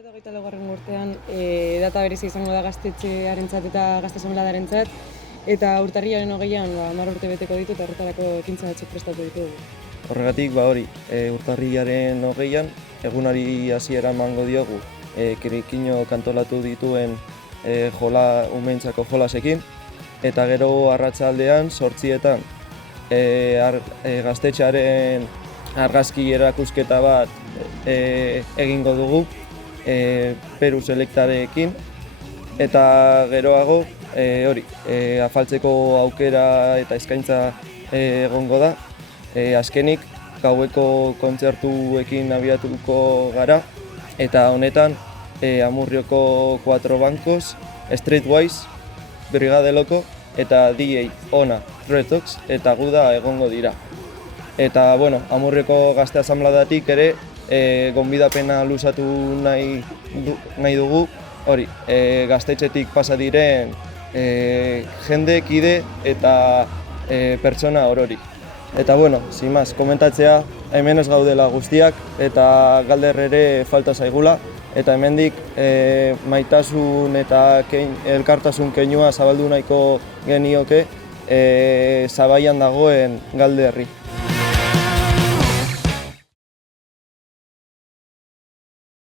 2024. urtean data berezi izango da gaztetxearentzat eta gazte asanbladarentzat, eta urtarrilaren 20an 10 urte beteko ditu eta horretarako ekintza batzuk prestatu ditugu. Horregatik, urtarrilaren 20an egunari hasiera emango diogu Kirikino kantolatu dituen umeentzako jolasekin, eta gero arratsaldean 8etan gaztetxearen argazki erakusketa bat egingo dugu Peru selektarekin, eta geroago afaltzeko aukera eta eskaintza egongo da. Azkenik gaueko kontzertuekin abiatuko gara, eta honetan Amurrioko 4 bankos, Streetwise, Brigade Loko eta DJ Ona, Retox eta Guda egongo dira. Eta Amurrioko gazte asanbladatik ere gonbidapena luzatu nahi dugu, gaztetxetik pasa diren jende, kide eta pertsona orori. Eta sin más, komentatzea, hemen ez gaudela guztiak eta galder ere falta zaigula, eta hemendik maitasun eta elkartasun keinua zabaldu nahiko genioke Zabaian dagoen Galderri.